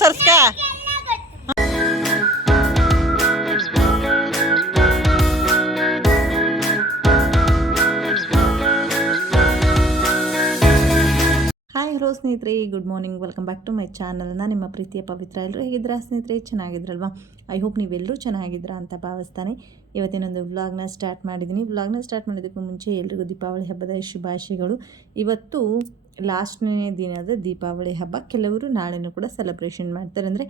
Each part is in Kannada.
ಸರ್ಸ್ಕ ಹಾಯ್ ಸ್ನೇಹಿತರೆ. Good morning welcome back to my ಚಾನಲ್ನ ನಿಮ್ಮ ಪ್ರೀತಿಯ ಪವಿತ್ರ. ಎಲ್ಲರೂ ಹೇಗಿದ್ದೀರಾ ಸ್ನೇಹಿತರೆ? ಚೆನ್ನಾಗಿದ್ರಲ್ವಾ ಐ ಹೋಪ್ ನೀವೆಲ್ಲರೂ ಚೆನ್ನಾಗಿದ್ದೀರಾ ಅಂತ ಭಾವಿಸ್ತಾನೆ. ಇವತ್ತಿನೊಂದು ವ್ಲಾಗ್ನ ಸ್ಟಾರ್ಟ್ ಮಾಡಿದ್ದೀನಿ. ವ್ಲಾಗ್ನ ಸ್ಟಾರ್ಟ್ ಮಾಡೋದಕ್ಕೂ ಮುಂಚೆ ಎಲ್ರಿಗೂ ದೀಪಾವಳಿ ಹಬ್ಬದ ಶುಭಾಶಯಗಳು. ಇವತ್ತು ಲಾಸ್ಟ್ನೇ ದಿನದ ದೀಪಾವಳಿ ಹಬ್ಬ. ಕೆಲವರು ನಾಳೆನೂ ಕೂಡ ಸೆಲೆಬ್ರೇಷನ್ ಮಾಡ್ತಾರೆ. ಅಂದರೆ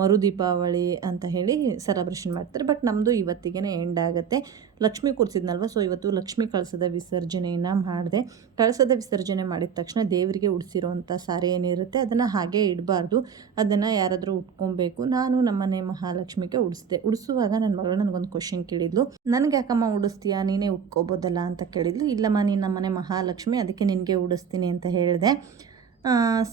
ಮರು ದೀಪಾವಳಿ ಅಂತ ಹೇಳಿ ಸೆಲೆಬ್ರೇಷನ್ ಮಾಡ್ತಾರೆ. ಬಟ್ ನಮ್ಮದು ಇವತ್ತಿಗೇ ಎಂಡ್ ಆಗುತ್ತೆ. ಲಕ್ಷ್ಮಿ ಕೂರಿಸಿದ್ನಲ್ವ? ಸೊ ಇವತ್ತು ಲಕ್ಷ್ಮಿ ಕಳಸದ ವಿಸರ್ಜನೆಯನ್ನು ಮಾಡಿದೆ. ಕಳಸದ ವಿಸರ್ಜನೆ ಮಾಡಿದ ತಕ್ಷಣ ದೇವರಿಗೆ ಉಡಿಸಿರೋವಂಥ ಸಾರಿ ಏನಿರುತ್ತೆ, ಅದನ್ನು ಹಾಗೆ ಇಡಬಾರ್ದು. ಅದನ್ನು ಯಾರಾದರೂ ಉಟ್ಕೊಬೇಕು. ನಾನು ನಮ್ಮನೆ ಮಹಾಲಕ್ಷ್ಮಿಗೆ ಉಡಿಸಿದೆ. ಉಡಿಸುವಾಗ ನನ್ನ ಮಗಳು ನನಗೊಂದು ಕ್ವಶನ್ ಕೇಳಿದ್ಲು. ನನಗೆ ಯಾಕಮ್ಮ ಉಡಿಸ್ತೀಯಾ? ನೀನೇ ಉಟ್ಕೋಬೋದಲ್ಲ? ಅಂತ ಕೇಳಿದ್ಲು. ಇಲ್ಲಮ್ಮ, ನೀನು ನಮ್ಮನೆ ಮಹಾಲಕ್ಷ್ಮಿ, ಅದಕ್ಕೆ ನಿನಗೆ ಉಡಿಸ್ತೀನಿ ಅಂತ ಹೇಳಿದೆ.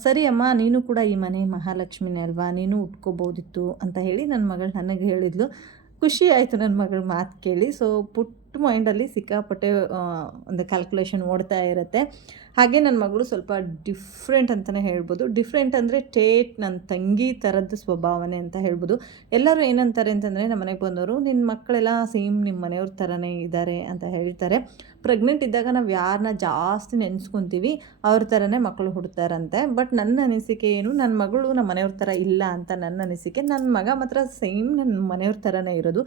ಸರಿ ಅಮ್ಮ ನೀನು ಕೂಡ ಈ ಮನೆ ಮಹಾಲಕ್ಷ್ಮಿನೇ ಅಲ್ವಾ? ನೀನು ಉಟ್ಕೋಬೋದಿತ್ತು ಅಂತ ಹೇಳಿ ನನ್ನ ಮಗಳು ನನಗೆ ಹೇಳಿದ್ಲು. ಖುಷಿ ಆಯಿತು ನನ್ನ ಮಗಳ ಮಾತು ಕೇಳಿ. ಸೊ ಪುಟ್ಟ ಮೈಂಡಲ್ಲಿ ಸಿಕ್ಕಾಪಟ್ಟೆ ಒಂದು ಕ್ಯಾಲ್ಕುಲೇಷನ್ ಓಡ್ತಾ ಇರುತ್ತೆ. ಹಾಗೆ ನನ್ನ ಮಗಳು ಸ್ವಲ್ಪ ಡಿಫ್ರೆಂಟ್ ಅಂತಲೇ ಹೇಳ್ಬೋದು. ಡಿಫ್ರೆಂಟ್ ಅಂದರೆ ಟೇಟ್ ನನ್ನ ತಂಗಿ ಥರದ್ದು ಸ್ವಭಾವನೆ ಅಂತ ಹೇಳ್ಬೋದು. ಎಲ್ಲರೂ ಏನಂತಾರೆ ಅಂತಂದರೆ, ನಮ್ಮ ಮನೆಗೆ ಬಂದವರು ನಿನ್ನ ಮಕ್ಕಳೆಲ್ಲ ಸೇಮ್ ನಿಮ್ಮ ಮನೆಯವ್ರ ಥರನೇ ಇದ್ದಾರೆ ಅಂತ ಹೇಳ್ತಾರೆ. ಪ್ರೆಗ್ನೆಂಟ್ ಇದ್ದಾಗ ನಾವು ಯಾರನ್ನ ಜಾಸ್ತಿ ನೆನೆಸ್ಕೊತೀವಿ, ಅವ್ರ ಥರನೇ ಮಕ್ಕಳು ಹುಡ್ತಾರಂತೆ. ಬಟ್ ನನ್ನ ಅನಿಸಿಕೆ ಏನು ನನ್ನ ಮಗಳು ನಮ್ಮ ಮನೆಯವ್ರ ಥರ ಇಲ್ಲ ಅಂತ ನನ್ನ ಅನಿಸಿಕೆ. ನನ್ನ ಮಗ ಮಾತ್ರ ಸೇಮ್ ನನ್ನ ಮನೆಯವ್ರ ಥರನೇ ಇರೋದು.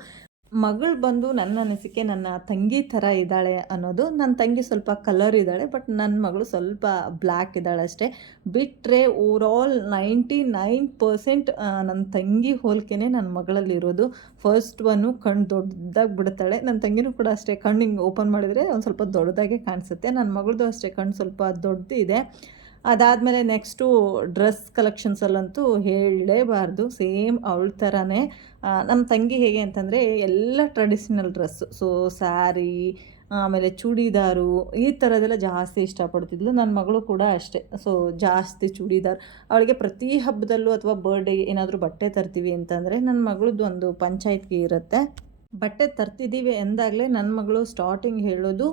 ಮಗಳು ಬಂದು ನನ್ನ ಅನಿಸಿಕೆ ನನ್ನ ತಂಗಿ ಥರ ಇದ್ದಾಳೆ ಅನ್ನೋದು ನನ್ನ ತಂಗಿ ಸ್ವಲ್ಪ ಕಲರ್ ಇದ್ದಾಳೆ ಬಟ್ ನನ್ನ ಮಗಳು ಸ್ವಲ್ಪ ಬ್ಲ್ಯಾಕ್ ಇದ್ದಾಳೆ ಅಷ್ಟೇ. ಬಿಟ್ಟರೆ ಓವರಾಲ್ ನೈಂಟಿ ನೈನ್ ಪರ್ಸೆಂಟ್ ನನ್ನ ತಂಗಿ ಹೋಲಿಕೆನೇ ನನ್ನ ಮಗಳಲ್ಲಿರೋದು ಫಸ್ಟ್ ಒನ್ನು ಕಣ್ಣು ದೊಡ್ಡದಾಗಿ ಬಿಡ್ತಾಳೆ. ನನ್ನ ತಂಗಿನೂ ಕೂಡ ಅಷ್ಟೇ. ಕಣ್ಣು ಹಿಂಗೆ ಓಪನ್ ಮಾಡಿದರೆ ಒಂದು ಸ್ವಲ್ಪ ದೊಡ್ಡದಾಗೆ ಕಾಣಿಸುತ್ತೆ. ನನ್ನ ಮಗಳದು ಅಷ್ಟೇ ಕಣ್ಣು ಸ್ವಲ್ಪ ದೊಡ್ಡದು ಇದೆ ಅದಾದಮೇಲೆ ನೆಕ್ಸ್ಟು ಡ್ರೆಸ್ ಕಲೆಕ್ಷನ್ಸಲ್ಲಂತೂ ಹೇಳಲೇಬಾರ್ದು. ಸೇಮ್ ಅವಳ ಥರನೇ. ನಮ್ಮ ತಂಗಿ ಹೇಗೆ ಅಂತಂದರೆ ಎಲ್ಲ ಟ್ರೆಡಿಷ್ನಲ್ ಡ್ರೆಸ್ಸು. ಸೊ, ಸ್ಯಾರಿ, ಆಮೇಲೆ ಚೂಡಿದಾರು, ಈ ಥರದ್ದೆಲ್ಲ ಜಾಸ್ತಿ ಇಷ್ಟಪಡ್ತಿದ್ಲು. ನನ್ನ ಮಗಳು ಕೂಡ ಅಷ್ಟೇ. ಸೊ, ಜಾಸ್ತಿ ಚೂಡಿದಾರ್. ಅವಳಿಗೆ ಪ್ರತಿ ಹಬ್ಬದಲ್ಲೂ ಅಥವಾ ಬರ್ಡೇ ಏನಾದರೂ ಬಟ್ಟೆ ತರ್ತೀವಿ ಅಂತಂದರೆ ನನ್ನ ಮಗಳದ್ದು ಒಂದು ಪಂಚಾಯತ್ಗೆ ಇರುತ್ತೆ. ಬಟ್ಟೆ ತರ್ತಿದ್ದೀವಿ ಎಂದಾಗಲೇ ನನ್ನ ಮಗಳು ಸ್ಟಾರ್ಟಿಂಗ್ ಹೇಳೋದು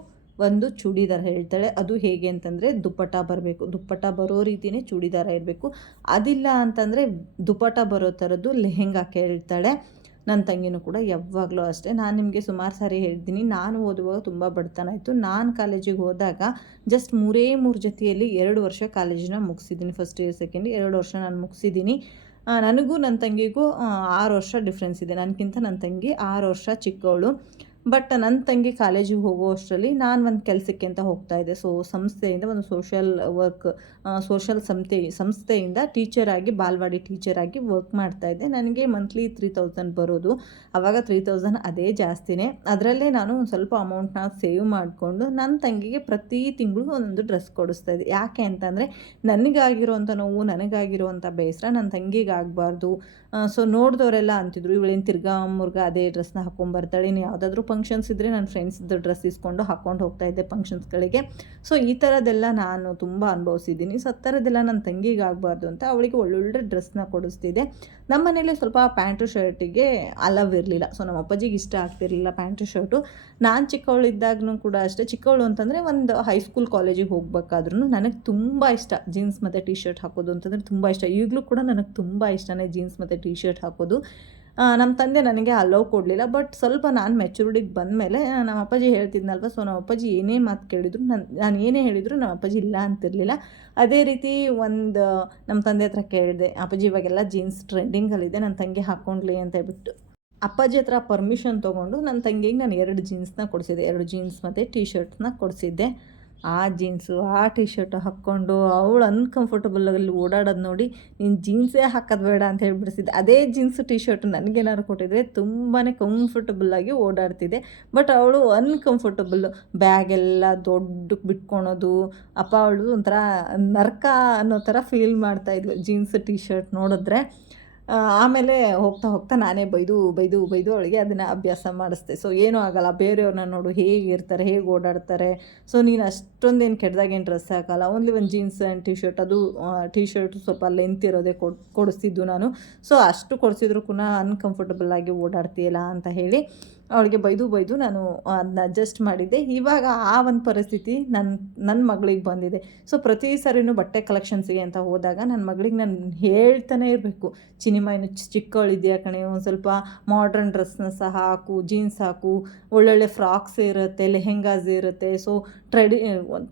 ಒಂದು ಚೂಡಿದಾರ ಹೇಳ್ತಾಳೆ. ಅದು ಹೇಗೆ ಅಂತಂದರೆ ದುಪ್ಪಟ ಬರಬೇಕು. ದುಪ್ಪಟ ಬರೋ ರೀತಿಯೇ ಚೂಡಿದಾರ ಇರಬೇಕು. ಅದಿಲ್ಲ ಅಂತಂದರೆ ದುಪ್ಪಟ ಬರೋ ಥರದ್ದು ಲೆಹೆಂಗಾ ಕೇಳ್ತಾಳೆ. ನನ್ನ ತಂಗಿನೂ ಕೂಡ ಯಾವಾಗಲೂ ಅಷ್ಟೇ. ನಾನು ನಿಮಗೆ ಸುಮಾರು ಸಾರಿ ಹೇಳ್ತೀನಿ. ನಾನು ಓದುವಾಗ ತುಂಬ ಬಡತನ ಇತ್ತು ನಾನು ಕಾಲೇಜಿಗೆ ಹೋದಾಗ ಜಸ್ಟ್ ಮೂರೇ ಮೂರು ಜೊತೆಯಲ್ಲಿ ಎರಡು ವರ್ಷ ಕಾಲೇಜಿನ ಮುಗಿಸಿದ್ದೀನಿ. ಫಸ್ಟ್ ಇಯರ್ ಸೆಕೆಂಡ್ ಎರಡು ವರ್ಷ ನಾನು ಮುಗಿಸಿದ್ದೀನಿ. ನನಗೂ ನನ್ನ ತಂಗಿಗೂ ಆರು ವರ್ಷ ಡಿಫ್ರೆನ್ಸ್ ಇದೆ. ನನಗಿಂತ ನನ್ನ ತಂಗಿ ಆರು ವರ್ಷ ಚಿಕ್ಕವಳು. ಬಟ್ ನನ್ನ ತಂಗಿ ಕಾಲೇಜಿಗೆ ಹೋಗೋ ಅಷ್ಟರಲ್ಲಿ ನಾನು ಒಂದು ಕೆಲಸಕ್ಕೆ ಅಂತ ಹೋಗ್ತಾ ಇದ್ದೆ. ಸೊ ಸಂಸ್ಥೆಯಿಂದ ಒಂದು ಸೋಷಲ್ ವರ್ಕ್ ಸೋಷಲ್ ಸಂಸ್ಥೆ, ಸಂಸ್ಥೆಯಿಂದ ಆಗಿ, ಬಾಲ್ವಾಡಿ ಟೀಚರ್ ಆಗಿ ವರ್ಕ್ ಮಾಡ್ತಾ ಇದ್ದೆ. ನನಗೆ ಮಂತ್ಲಿ ತ್ರೀ ತೌಸಂಡ್ ಬರೋದು. ಆವಾಗ ತ್ರೀ ತೌಸಂಡ್ ಅದೇ ಜಾಸ್ತಿನೇ. ಅದರಲ್ಲೇ ನಾನು ಒಂದು ಸ್ವಲ್ಪ ಅಮೌಂಟ್ನ ಸೇವ್ ಮಾಡಿಕೊಂಡು ನನ್ನ ತಂಗಿಗೆ ಪ್ರತಿ ತಿಂಗಳು ಒಂದೊಂದು ಡ್ರೆಸ್ ಕೊಡಿಸ್ತಾ ಇದ್ದೆ. ಯಾಕೆ ಅಂತಂದರೆ ನನಗಾಗಿರುವಂಥ ನೋವು ನನಗಾಗಿರುವಂಥ ಬೇಸರ ನನ್ನ ತಂಗಿಗೆ ಆಗಬಾರ್ದು ಸೊ ನೋಡಿದವರೆಲ್ಲ ಅಂತಿದ್ರು ಇವಳೇನು ತಿರ್ಗಾ ಮುರ್ಗ ಅದೇ ಡ್ರೆಸ್ನ ಹಾಕ್ಕೊಂಬರ್ತಾಳೆ ಇನ್ನು ಯಾವುದಾದ್ರೂ ಫಂಕ್ಷನ್ಸ್ ಇದ್ದರೆ ನನ್ನ ಫ್ರೆಂಡ್ಸ್ದು ಡ್ರೆಸ್ ಇಸ್ಕೊಂಡು ಹಾಕ್ಕೊಂಡು ಹೋಗ್ತಾ ಇದ್ದೆ ಫಂಕ್ಷನ್ಸ್ಗಳಿಗೆ ಸೊ ಈ ಥರದ್ದೆಲ್ಲ ನಾನು ತುಂಬ ಅನುಭವಿಸಿದ್ದೀನಿ. ಸೊ ಆ ಥರದ್ದೆಲ್ಲ ನನ್ನ ತಂಗಿಗೆ ಆಗಬಾರ್ದು ಅಂತ ಅವಳಿಗೆ ಒಳ್ಳೊಳ್ಳೆ ಡ್ರೆಸ್ನ ಕೊಡಿಸ್ತಿದ್ದೆ. ನಮ್ಮ ಮನೇಲಿ ಸ್ವಲ್ಪ ಪ್ಯಾಂಟು ಶರ್ಟಿಗೆ ಅಲವ್ ಇರಲಿಲ್ಲ. ಸೊ ನಮ್ಮ ಅಪ್ಪಾಜಿಗೆ ಇಷ್ಟ ಆಗ್ತಿರಲಿಲ್ಲ ಪ್ಯಾಂಟು ಶರ್ಟು ನಾನು ಚಿಕ್ಕವಳಿದ್ದಾಗೂ ಕೂಡ ಅಷ್ಟೇ. ಚಿಕ್ಕವಳು ಅಂತಂದರೆ ಒಂದು ಹೈಸ್ಕೂಲ್ ಕಾಲೇಜಿಗೆ ಹೋಗ್ಬೇಕಾದ್ರೂ ನನಗೆ ತುಂಬ ಇಷ್ಟ. ಜೀನ್ಸ್ ಮತ್ತು ಟಿ ಶರ್ಟ್ ಹಾಕೋದು ಅಂತಂದರೆ ತುಂಬ ಇಷ್ಟ. ಈಗಲೂ ಕೂಡ ನನಗೆ ತುಂಬ ಇಷ್ಟನೇ ಜೀನ್ಸ್ ಮತ್ತು ಟಿ ಶರ್ಟ್ ಹಾಕೋದು ನಮ್ಮ ತಂದೆ ನನಗೆ ಅಲೋ ಕೊಡಲಿಲ್ಲ ಬಟ್ ಸ್ವಲ್ಪ ನಾನು ಮೆಚುರಿಟಿಗೆ ಬಂದಮೇಲೆ ನಮ್ಮ ಅಪ್ಪಾಜಿ ಹೇಳ್ತಿದ್ನಲ್ವ ಸೊ ನಮ್ಮ ಅಪ್ಪಾಜಿ ಏನೇ ಮಾತು ಕೇಳಿದ್ರು, ನಾನು ನಾನು ಏನೇ ಹೇಳಿದ್ರು ನಮ್ಮ ಅಪ್ಪಾಜಿ ಇಲ್ಲ ಅಂತಿರಲಿಲ್ಲ. ಅದೇ ರೀತಿ ಒಂದು ನಮ್ಮ ತಂದೆ ಹತ್ರ ಕೇಳಿದೆ, ಅಪ್ಪಾಜಿ, ಇವಾಗೆಲ್ಲ ಜೀನ್ಸ್ ಟ್ರೆಂಡಿಂಗಲ್ಲಿದೆ ನನ್ನ ತಂಗಿ ಹಾಕ್ಕೊಂಡ್ಲಿ ಅಂತ ಹೇಳ್ಬಿಟ್ಟು. ಅಪ್ಪಾಜಿ ಹತ್ರ ಪರ್ಮಿಷನ್ ತೊಗೊಂಡು ನನ್ನ ತಂಗಿಗೆ ನಾನು ಎರಡು ಜೀನ್ಸ್ನ ಕೊಡಿಸಿದ್ದೆ, ಎರಡು ಜೀನ್ಸ್ ಮತ್ತು ಟಿ ಶರ್ಟ್ಸ್ನ ಕೊಡಿಸಿದ್ದೆ. ಆ ಜೀನ್ಸು, ಆ ಟಿ ಶರ್ಟ್ ಹಾಕ್ಕೊಂಡು ಅವಳು ಅನ್ಕಂಫರ್ಟಬಲಲ್ಲಿ ಓಡಾಡೋದು ನೋಡಿ, ನೀನು ಜೀನ್ಸೇ ಹಾಕೋದು ಬೇಡ ಅಂತ ಹೇಳ್ಬಿಡಿಸಿದ್ದೆ. ಅದೇ ಜೀನ್ಸು ಟಿ ಶರ್ಟ್ ನನಗೇನಾದ್ರು ಕೊಟ್ಟಿದ್ರೆ ತುಂಬಾ ಕಂಫರ್ಟಬಲ್ಲಾಗಿ ಓಡಾಡ್ತಿದ್ದೆ. ಬಟ್ ಅವಳು ಅನ್ಕಂಫರ್ಟಬಲ್ ಬ್ಯಾಗೆಲ್ಲ ದೊಡ್ಡಕ್ಕೆ ಬಿಟ್ಕೊಳೋದು, ಅಪ್ಪ ಅವಳು ಒಂಥರ ನರ್ಕ ಅನ್ನೋ ಥರ ಫೀಲ್ ಮಾಡ್ತಾಯಿದ್ಲು ಜೀನ್ಸ್ ಟಿ ಶರ್ಟ್ ನೋಡಿದ್ರೆ. ಆಮೇಲೆ ಹೋಗ್ತಾ ಹೋಗ್ತಾ ನಾನೇ ಬೈದು ಬೈದು ಬೈದು ಅವಳಿಗೆ ಅದನ್ನು ಅಭ್ಯಾಸ ಮಾಡಿಸ್ದೆ. ಸೊ ಏನೂ ಆಗಲ್ಲ. ಬೇರೆಯವ್ರನ್ನ ನೋಡು, ಹೇಗೆ ಇರ್ತಾರೆ, ಹೇಗೆ ಓಡಾಡ್ತಾರೆ. ಸೊ ನೀನು ಅಷ್ಟೊಂದೇನು ಕೆಟ್ಟದಾಗೇನು ಡ್ರೆಸ್ ಹಾಕಲ್ಲ. ಓನ್ಲಿ ಒಂದು ಜೀನ್ಸ್ ಆ್ಯಂಡ್ ಟಿ ಶರ್ಟ್ ಅದು ಟಿ ಶರ್ಟ್ ಸ್ವಲ್ಪ ಲೆಂತ್ ಇರೋದೇ ಕೊಡ್, ಕೊಡಿಸ್ತಿದ್ದು ನಾನು. ಸೊ ಅಷ್ಟು ಕೊಡಿಸಿದ್ರು ಕೂಡ ಅನ್ಕಂಫರ್ಟಬಲ್ ಆಗಿ ಓಡಾಡ್ತೀಯಲ್ಲ ಅಂತ ಹೇಳಿ ಅವಳಿಗೆ ಬೈದು ಬೈದು ನಾನು ಅದನ್ನ ಅಡ್ಜಸ್ಟ್ ಮಾಡಿದ್ದೆ. ಇವಾಗ ಆ ಒಂದು ಪರಿಸ್ಥಿತಿ ನನ್ನ ನನ್ನ ಮಗಳಿಗೆ ಬಂದಿದೆ. ಸೊ ಪ್ರತಿ ಸರಿನೂ ಬಟ್ಟೆ ಕಲೆಕ್ಷನ್ಸಿಗೆ ಅಂತ ಹೋದಾಗ ನನ್ನ ಮಗಳಿಗೆ ನಾನು ಹೇಳ್ತಾನೆ ಇರಬೇಕು. ಚಿನಿಮ, ಇನ್ನು ಚಿಕ್ಕವಳಿದೆಯಾ ಕಣೆ? ಒಂದು ಸ್ವಲ್ಪ ಮಾಡ್ರನ್ ಡ್ರೆಸ್ನ ಸಹ ಹಾಕು ಜೀನ್ಸ್ ಹಾಕು. ಒಳ್ಳೊಳ್ಳೆ ಫ್ರಾಕ್ಸ್ ಇರುತ್ತೆ, ಲೆಹೆಂಗಾಸ್ ಇರುತ್ತೆ. ಸೊ ಟ್ರೆಡಿ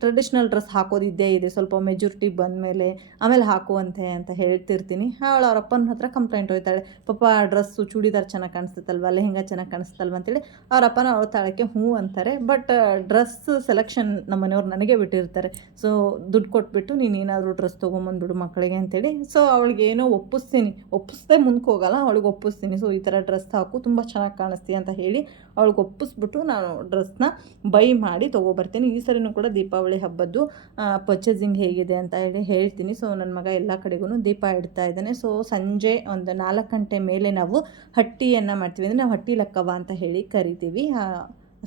ಟ್ರೆಡಿಷ್ನಲ್ ಡ್ರೆಸ್ ಹಾಕೋದಿದ್ದೇ ಇದೆ. ಸ್ವಲ್ಪ ಮೆಜುರಿಟಿ ಬಂದಮೇಲೆ ಆಮೇಲೆ ಹಾಕುವಂತೆ ಅಂತ ಹೇಳ್ತಿರ್ತೀನಿ. ಅವಳು ಅವ್ರ ಅಪ್ಪನ ಹತ್ರ ಕಂಪ್ಲೇಂಟ್ ಹೋಯ್ತಾಳೆ. ಪಾಪ ಡ್ರೆಸ್ಸು ಚೂಡಿದಾರ್ ಚೆನ್ನಾಗಿ ಕಾಣಿಸ್ತಲ್ವ ಹೆಂಗೆ ಚೆನ್ನಾಗಿ ಕಾಣಿಸ್ತಲ್ವ? ಅಂತೇಳಿ ಅವ್ರ ಅಪ್ಪನ ಅವ್ರ ತಾಳಕ್ಕೆ ಹ್ಞೂ ಅಂತಾರೆ. ಬಟ್ ಡ್ರೆಸ್ ಸೆಲೆಕ್ಷನ್ ನಮ್ಮ ಮನೆಯವ್ರು ನನಗೆ ಬಿಟ್ಟಿರ್ತಾರೆ. ಸೊ ದುಡ್ಡು ಕೊಟ್ಬಿಟ್ಟು ನೀನು ಏನಾದರೂ ಡ್ರೆಸ್ ತೊಗೊಂಬಂದ್ಬಿಡು ಮಕ್ಕಳಿಗೆ ಅಂತೇಳಿ. ಸೊ ಅವಳಿಗೆ ಏನೋ ಒಪ್ಪಿಸ್ತೀನಿ. ಒಪ್ಪಿಸ್ದೆ ಮುಂದಕ್ಕೆ ಹೋಗಲ್ಲ, ಅವಳಿಗೆ ಒಪ್ಪಿಸ್ತೀನಿ. ಸೊ ಈ ಥರ ಡ್ರೆಸ್ ಹಾಕು, ತುಂಬ ಚೆನ್ನಾಗಿ ಕಾಣಿಸ್ತೀಯ? ಅಂತ ಹೇಳಿ ಅವಳಿಗೆ ಒಪ್ಪಿಸ್ಬಿಟ್ಟು ನಾನು ಡ್ರೆಸ್ನ ಬೈ ಮಾಡಿ ತೊಗೊಬರ್ತೀನಿ. ಈ ಸರಿನೂ ಕೂಡ ದೀಪಾವಳಿ ಹಬ್ಬದ್ದು ಪರ್ಚೇಸಿಂಗ್ ಹೇಗಿದೆ ಅಂತ ಹೇಳಿ ಹೇಳ್ತೀನಿ. ಸೊ ನನ್ನ ಮಗ ಎಲ್ಲ ಕಡೆಗೂ ದೀಪ ಇಡ್ತಾ ಇದ್ದಾನೆ. ಸೊ ಸಂಜೆ ಒಂದು ನಾಲ್ಕು ಗಂಟೆ ಮೇಲೆ ನಾವು ಹಟ್ಟಿಯನ್ನು ಮಾಡ್ತೀವಿ. ಅಂದರೆ ನಾವು ಹಟ್ಟಿ ಲಕ್ಕವ ಅಂತ ಹೇಳಿ ಕರಿತೀವಿ.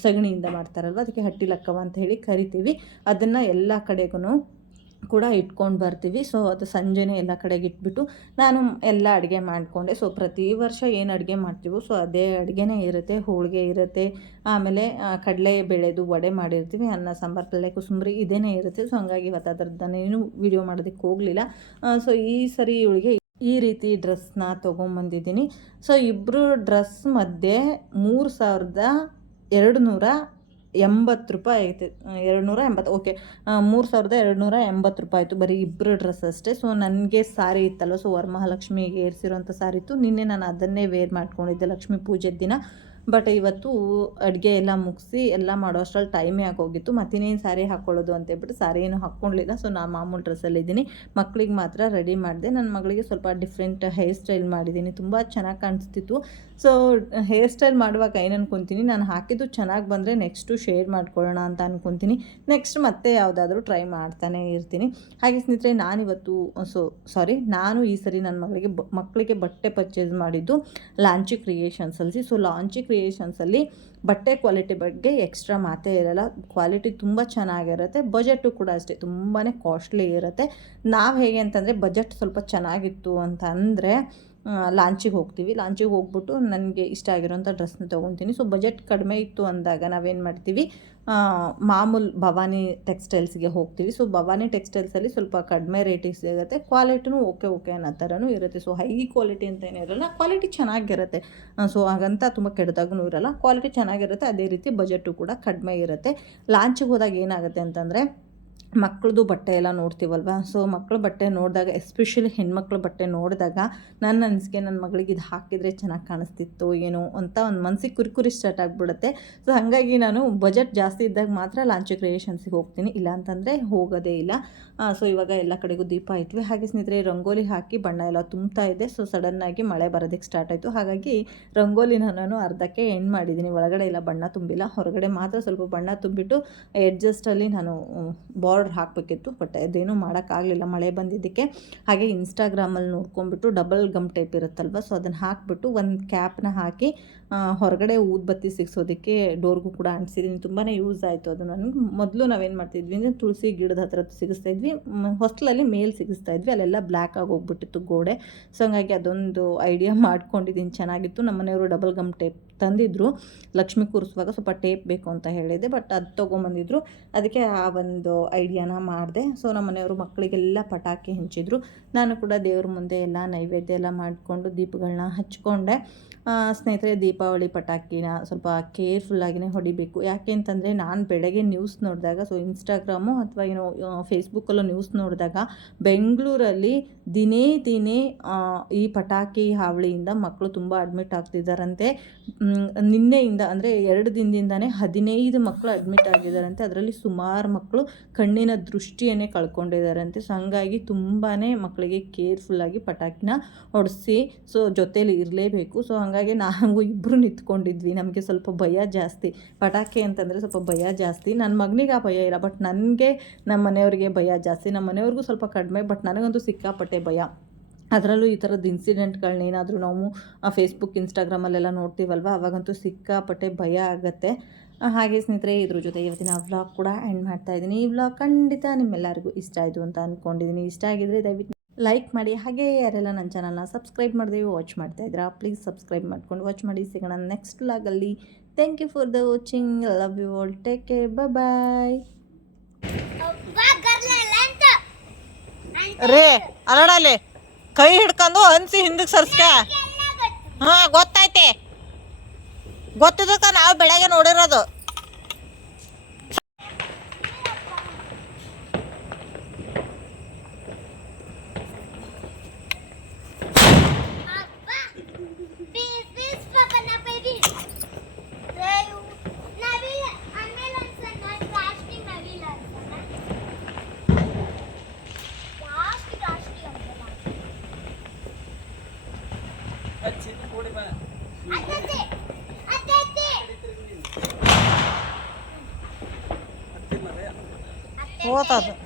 ಸಗಣಿಯಿಂದ ಮಾಡ್ತಾರಲ್ವ? ಅದಕ್ಕೆ ಹಟ್ಟಿ ಲಕ್ಕವ ಅಂತ ಹೇಳಿ ಕರಿತೀವಿ. ಅದನ್ನು ಎಲ್ಲ ಕಡೆಗೂ ಕೂಡ ಇಟ್ಕೊಂಡು ಬರ್ತೀವಿ. ಸೊ ಅದು ಸಂಜೆನೇ ಎಲ್ಲ ಕಡೆಗೆ ಇಟ್ಬಿಟ್ಟು ನಾನು ಎಲ್ಲ ಅಡುಗೆ ಮಾಡಿಕೊಂಡೆ. ಸೊ ಪ್ರತಿ ವರ್ಷ ಏನು ಅಡುಗೆ ಮಾಡ್ತೀವೋ ಸೊ ಅದೇ ಅಡುಗೆನೇ ಇರುತ್ತೆ. ಹೋಳಿಗೆ ಇರುತ್ತೆ. ಆಮೇಲೆ ಕಡಲೆ ಬೇಳೆದು ವಡೆ ಮಾಡಿರ್ತೀವಿ. ಅನ್ನ, ಸಾಂಬಾರು, ಪಲ್ಯ, ಕುಸುಂಬರಿ ಇದೇನೇ ಇರುತ್ತೆ. ಸೊ ಹಂಗಾಗಿ ಇವತ್ತು ಅದರದ್ದನ್ನೇನು ವೀಡಿಯೋ ಮಾಡೋದಕ್ಕೆ ಹೋಗಲಿಲ್ಲ. ಸೊ ಈ ಸರಿ ಇವಳಿಗೆ ಈ ರೀತಿ ಡ್ರೆಸ್ನ ತೊಗೊಂಬಂದಿದ್ದೀನಿ. ಸೊ ಇಬ್ಬರು ಡ್ರೆಸ್ ಮಧ್ಯೆ ಮೂರು ಸಾವಿರದ ಎರಡು ನೂರ ಎಂಬತ್ತು ರೂಪಾಯಿ ಐತೆ ಎರಡು ನೂರ ಎಂಬತ್ತು. ಓಕೆ ಮೂರು ಸಾವಿರದ ಎರಡು ನೂರ ಎಂಬತ್ತು ರೂಪಾಯಿ ಆಯಿತು. ಬರೀ ಇಬ್ಬರು ಡ್ರೆಸ್ ಅಷ್ಟೇ. ಸೊ ನನಗೆ ಸಾರಿ ಇತ್ತಲ್ವ ಸೊ ವರಮಹಾಲಕ್ಷ್ಮಿಗೆ ಏರಿಸಿರೋಂಥ ಸಾರಿ ಇತ್ತು. ನಿನ್ನೆ ನಾನು ಅದನ್ನೇ ವೇರ್ ಮಾಡ್ಕೊಂಡಿದ್ದೆ ಲಕ್ಷ್ಮೀ ಪೂಜೆ ದಿನ. ಬಟ್ ಇವತ್ತು ಅಡುಗೆ ಎಲ್ಲ ಮುಗಿಸಿ ಎಲ್ಲ ಮಾಡೋ ಅಷ್ಟ್ರಲ್ಲಿ ಟೈಮೇ ಆಗೋಗಿತ್ತು. ಮತ್ತಿನ್ನೇನು ಸಾರಿ ಹಾಕ್ಕೊಳ್ಳೋದು ಅಂತೇಳ್ಬಿಟ್ಟು ಸಾರಿ ಏನು ಹಾಕ್ಕೊಳ್ಳಿಲ್ಲ ಸೊ ನಾನು ಮಾಮೂಲು ಡ್ರೆಸ್ಸಲ್ಲಿದ್ದೀನಿ ಮಕ್ಕಳಿಗೆ ಮಾತ್ರ ರೆಡಿ ಮಾಡಿದೆ. ನನ್ನ ಮಗಳಿಗೆ ಸ್ವಲ್ಪ ಡಿಫ್ರೆಂಟ್ ಹೇರ್ ಸ್ಟೈಲ್ ಮಾಡಿದ್ದೀನಿ. ತುಂಬ ಚೆನ್ನಾಗಿ ಕಾಣಿಸ್ತಿತ್ತು. ಸೊ ಹೇರ್ ಸ್ಟೈಲ್ ಮಾಡುವಾಗ ಏನು ಅನ್ಕೊತೀನಿ ನಾನು ಹಾಕಿದ್ದು ಚೆನ್ನಾಗಿ ಬಂದರೆ ನೆಕ್ಸ್ಟು ಶೇರ್ ಮಾಡ್ಕೊಳ್ಳೋಣ ಅಂತ ಅನ್ಕೊತೀನಿ. ನೆಕ್ಸ್ಟ್ ಮತ್ತೆ ಯಾವುದಾದ್ರೂ ಟ್ರೈ ಮಾಡ್ತಾನೆ ಇರ್ತೀನಿ. ಹಾಗೆ ಸ್ನೇಹಿತರೆ ನಾನಿವತ್ತು ಸೊ ಸಾರಿ ನಾನು ಈ ಸರಿ ನನ್ನ ಮಗಳಿಗೆ ಮಕ್ಕಳಿಗೆ ಬಟ್ಟೆ ಪರ್ಚೇಸ್ ಮಾಡಿದ್ದು ಲಾಂಚಿ ಕ್ರಿಯೇಷನ್ಸಲ್ಲಿ ಸೊ ಲಾಂಚಿ ಕ್ರಿಯೇಷನ್ಸಲ್ಲಿ ಬಟ್ಟೆ ಕ್ವಾಲಿಟಿ ಬಗ್ಗೆ ಎಕ್ಸ್ಟ್ರಾ ಮಾತೇ ಇರಲ್ಲ. ಕ್ವಾಲಿಟಿ ತುಂಬ ಚೆನ್ನಾಗಿರುತ್ತೆ. ಬಜೆಟು ಕೂಡ ಅಷ್ಟೇ. ತುಂಬಾ ಕಾಸ್ಟ್ಲಿ ಇರುತ್ತೆ. ನಾವು ಹೇಗೆ ಅಂತಂದರೆ ಬಜೆಟ್ ಸ್ವಲ್ಪ ಚೆನ್ನಾಗಿತ್ತು ಅಂತ ಅಂದರೆ ಲಾಂಚಿಗೆ ಹೋಗ್ತೀವಿ. ಲಾಂಚಿಗೆ ಹೋಗ್ಬಿಟ್ಟು ನನಗೆ ಇಷ್ಟ ಆಗಿರೋಂಥ ಡ್ರೆಸ್ನ ತೊಗೊತೀನಿ. ಸೊ ಬಜೆಟ್ ಕಡಿಮೆ ಇತ್ತು ಅಂದಾಗ ನಾವೇನು ಮಾಡ್ತೀವಿ? ಮಾಮೂಲು ಭವಾನಿ ಟೆಕ್ಸ್ಟೈಲ್ಸ್ಗೆ ಹೋಗ್ತೀವಿ. ಸೊ ಭವಾನಿ ಟೆಕ್ಸ್ಟೈಲ್ಸಲ್ಲಿ ಸ್ವಲ್ಪ ಕಡಿಮೆ ರೇಟಿಗೆ ಸಿಗುತ್ತೆ. ಕ್ವಾಲಿಟಿನೂ ಓಕೆ ಓಕೆ ಅನ್ನೋ ಥರನೂ ಇರುತ್ತೆ. ಸೊ ಹೈ ಕ್ವಾಲಿಟಿ ಅಂತ ಏನಿರಲ್ಲ ಕ್ವಾಲಿಟಿ ಚೆನ್ನಾಗಿರುತ್ತೆ. ಸೊ ಹಾಗಂತ ತುಂಬ ಕೆಟ್ಟದಾಗೂ ಇರಲ್ಲ. ಕ್ವಾಲಿಟಿ ಚೆನ್ನಾಗಿರುತ್ತೆ. ಅದೇ ರೀತಿ ಬಜೆಟು ಕೂಡ ಕಡಿಮೆ ಇರುತ್ತೆ. ಲಾಂಚಿಗೆ ಹೋದಾಗ ಏನಾಗುತ್ತೆ ಅಂತಂದರೆ ಮಕ್ಕಳದು ಬಟ್ಟೆ ಎಲ್ಲ ನೋಡ್ತೀವಲ್ವ? ಸೊ ಮಕ್ಕಳ ಬಟ್ಟೆ ನೋಡಿದಾಗ ಎಸ್ಪೆಷಲಿ ಹೆಣ್ಮಕ್ಳ ಬಟ್ಟೆ ನೋಡಿದಾಗ ನನ್ನ ಅನಿಸಿಕೆ ನನ್ನ ಮಗಳಿಗೆ ಇದು ಹಾಕಿದರೆ ಚೆನ್ನಾಗಿ ಕಾಣಿಸ್ತಿತ್ತು, ಏನೋ ಅಂತ ಒಂದು ಮನಸ್ಸಿಗೆ ಕುರಿಕುರಿ ಸ್ಟಾರ್ಟ್ ಆಗಿಬಿಡುತ್ತೆ. ಸೊ ಹಾಗಾಗಿ ನಾನು ಬಜೆಟ್ ಜಾಸ್ತಿ ಇದ್ದಾಗ ಮಾತ್ರ ಲಾಂಚ್ ಕ್ರಿಯೇಷನ್ಸಿಗೆ ಹೋಗ್ತೀನಿ. ಇಲ್ಲ ಅಂತಂದರೆ ಹೋಗೋದೇ ಇಲ್ಲ. ಸೊ ಇವಾಗ ಎಲ್ಲ ಕಡೆಗೂ ದೀಪ ಇಟ್ವಿ. ಹಾಗೆ ಸ್ನೇಹಿತರೆ, ರಂಗೋಲಿ ಹಾಕಿ ಬಣ್ಣ ಎಲ್ಲ ತುಂಬ್ತಾ ಇದೆ. ಸೊ ಸಡನ್ನಾಗಿ ಮಳೆ ಬರೋದಕ್ಕೆ ಸ್ಟಾರ್ಟ್ ಆಯಿತು. ಹಾಗಾಗಿ ರಂಗೋಲಿನ ನಾನು ಅರ್ಧಕ್ಕೆ ಎಂಡ್ ಮಾಡಿದ್ದೀನಿ ಒಳಗಡೆ ಎಲ್ಲ ಬಣ್ಣ ತುಂಬಿಲ್ಲ. ಹೊರಗಡೆ ಮಾತ್ರ ಸ್ವಲ್ಪ ಬಣ್ಣ ತುಂಬಿಟ್ಟು ಎಡ್ಜಸ್ಟಲ್ಲಿ ನಾನು ಬಾರ್ಡ್ರ್ ಹಾಕಬೇಕಿತ್ತು, ಬಟ್ ಅದೇನೂ ಮಾಡೋಕ್ಕಾಗಲಿಲ್ಲ. ಮಳೆ ಬಂದಿದ್ದಕ್ಕೆ ಹಾಗೆ ಇನ್ಸ್ಟಾಗ್ರಾಮಲ್ಲಿ ನೋಡ್ಕೊಂಬಿಟ್ಟು ಡಬಲ್ ಗಮ್ ಟೈಪ್ ಇರುತ್ತಲ್ವ, ಸೊ ಅದನ್ನು ಹಾಕಿಬಿಟ್ಟು ಒಂದು ಕ್ಯಾಪ್ನ ಹಾಕಿ ಹೊರಗಡೆ ಊದ್ಬತ್ತಿ ಸಿಗ್ಸೋದಕ್ಕೆ ಡೋರ್ಗೂ ಕೂಡ ಅಂಟಿಸಿದ್ದೀನಿ ತುಂಬಾ ಯೂಸ್ ಆಯಿತು ಅದು ನನಗೆ. ಮೊದಲು ನಾವೇನು ಮಾಡ್ತಿದ್ವಿ ಅಂದರೆ ತುಳಸಿ ಗಿಡದ ಹತ್ರ ಸಿಗಿಸ್ತಾ ಇದ್ವಿ. ಹೊಸ್ಲಲ್ಲಿ ಮೇಲ್ ಸಿಗಿಸ್ತಾ ಇದ್ವಿ, ಅಲ್ಲೆಲ್ಲ ಬ್ಲ್ಯಾಕ್ ಆಗಿ ಹೋಗ್ಬಿಟ್ಟಿತ್ತು ಗೋಡೆ. ಸೊ ಹಂಗಾಗಿ ಅದೊಂದು ಐಡಿಯಾ ಮಾಡ್ಕೊಂಡಿದ್ದೀನಿ ಚೆನ್ನಾಗಿತ್ತು. ನಮ್ಮ ಮನೆಯವರು ಡಬಲ್ ಗಮ್ ಟೇಪ್ ತಂದಿದ್ರು. ಲಕ್ಷ್ಮಿ ಕೂರಿಸುವಾಗ ಸ್ವಲ್ಪ ಟೇಪ್ ಬೇಕು ಅಂತ ಹೇಳಿದೆ ಬಟ್ ಅದು ತೊಗೊಂಬಂದಿದ್ರು. ಅದಕ್ಕೆ ಆ ಒಂದು ಐಡಿಯಾನ ಮಾಡಿದೆ. ಸೊ, ನಮ್ಮ ಮನೆಯವರು ಮಕ್ಕಳಿಗೆಲ್ಲ ಪಟಾಕಿ ಹಂಚಿದ್ರು. ನಾನು ಕೂಡ ದೇವ್ರ ಮುಂದೆ ಎಲ್ಲ ನೈವೇದ್ಯ ಎಲ್ಲ ಮಾಡಿಕೊಂಡು ದೀಪಗಳನ್ನ ಹಚ್ಕೊಂಡೆ. ಸ್ನೇಹಿತರೆ, ದೀಪಾವಳಿ ಪಟಾಕಿನ ಸ್ವಲ್ಪ ಕೇರ್ಫುಲ್ಲಾಗಿನೇ ಹೊಡಿಬೇಕು. ಯಾಕೆ ಅಂತಂದರೆ, ನಾನು ಬೆಳಗ್ಗೆ ನ್ಯೂಸ್ ನೋಡಿದಾಗ, ಸೊ ಇನ್ಸ್ಟಾಗ್ರಾಮು ಅಥವಾ ಏನೋ ಫೇಸ್ಬುಕ್ಕಲ್ಲೂ ನ್ಯೂಸ್ ನೋಡಿದಾಗ, ಬೆಂಗಳೂರಲ್ಲಿ ದಿನೇ ದಿನೇ ಈ ಪಟಾಕಿ ಹಾವಳಿಯಿಂದ ಮಕ್ಕಳು ತುಂಬ ಅಡ್ಮಿಟ್ ಆಗ್ತಿದ್ದಾರಂತೆ ನಿನ್ನೆಯಿಂದ ಅಂದರೆ ಎರಡು ದಿನದಿಂದನೇ ಹದಿನೈದು ಮಕ್ಕಳು ಅಡ್ಮಿಟ್ ಆಗಿದ್ದಾರಂತೆ ಅದರಲ್ಲಿ ಸುಮಾರು ಮಕ್ಕಳು ಕಣ್ಣಿನ ದೃಷ್ಟಿಯನ್ನೇ ಕಳ್ಕೊಂಡಿದ್ದಾರಂತೆ ಸೊ ಹಂಗಾಗಿ ತುಂಬಾ ಮಕ್ಕಳಿಗೆ ಕೇರ್ಫುಲ್ಲಾಗಿ ಪಟಾಕಿನ ಹೊಡೆಸಿ, ಸೊ, ಜೊತೇಲಿ ಇರಲೇಬೇಕು. ಸೊ ಹಾಗಾಗಿ ನಾವು ಇಬ್ಬರು ನಿಂತ್ಕೊಂಡಿದ್ವಿ. ನಮಗೆ ಸ್ವಲ್ಪ ಭಯ ಜಾಸ್ತಿ. ಪಟಾಕಿ ಅಂತಂದರೆ ಸ್ವಲ್ಪ ಭಯ ಜಾಸ್ತಿ. ನನ್ನ ಮಗನಿಗೆ ಆ ಭಯ ಇಲ್ಲ ಬಟ್ ನನಗೆ ನಮ್ಮ ಮನೆಯವ್ರಿಗೆ ಭಯ ಜಾಸ್ತಿ. ನಮ್ಮ ಮನೆಯವ್ರಿಗೂ ಸ್ವಲ್ಪ ಕಡಿಮೆ ಬಟ್ ನನಗಂತೂ ಸಿಕ್ಕಾಪಟ್ಟೆ ಭಯ. ಅದರಲ್ಲೂ ಈ ಥರದ್ದು ಇನ್ಸಿಡೆಂಟ್ಗಳನ್ನೇನಾದರೂ ನಾವು ಫೇಸ್ಬುಕ್ ಇನ್ಸ್ಟಾಗ್ರಾಮಲ್ಲೆಲ್ಲ ನೋಡ್ತೀವಲ್ವ? ಅವಾಗಂತೂ ಸಿಕ್ಕಾಪಟ್ಟೆ ಭಯ ಆಗುತ್ತೆ. ಹಾಗೆ ಸ್ನೇಹಿತರೆ, ಇದ್ರ ಜೊತೆ ಇವತ್ತಿನ ವ್ಲಾಗ್ ಕೂಡ ಎಂಡ್ ಮಾಡ್ತಾ ಇದ್ದೀನಿ. ಈ ವ್ಲಾಗ್ ಖಂಡಿತ ನಿಮ್ಮೆಲ್ಲರಿಗೂ ಇಷ್ಟ ಆಯಿತು ಅಂತ ಅಂದ್ಕೊಂಡಿದ್ದೀನಿ ಇಷ್ಟ ಆಗಿದ್ರೆ ದಯವಿಟ್ಟು ಲೈಕ್ ಮಾಡಿ. ಹಾಗೆ ಯಾರೆಲ್ಲ ನನ್ನ ಚಾನಲ್ನ ಸಬ್ಸ್ಕ್ರೈಬ್ ಮಾಡಿದೆ ವಾಚ್ ಮಾಡ್ತಾ ಇದ್ದೀರಾ ಪ್ಲೀಸ್ ಸಬ್ಸ್ಕ್ರೈಬ್ ಮಾಡ್ಕೊಂಡು ವಾಚ್ ಮಾಡಿ. ಸಿಗೋಣ ನೆಕ್ಸ್ಟ್ ವ್ಲಾಗಲ್ಲಿ thank you for the watching love you all take care bye ರೇ ಅಲ್ಲಿ ಕೈ ಹಿಡ್ಕೊಂಡು ಅನ್ಸಿ ಹಿಂದಕ್ಕೆ ಸರ್ಸ್ಕ. ಹಾಂ ಗೊತ್ತೈತೆ ಗೊತ್ತಿದ್ದಕ್ಕ ನಾವು ಬೆಳಗ್ಗೆ ನೋಡಿರೋದು. 多大的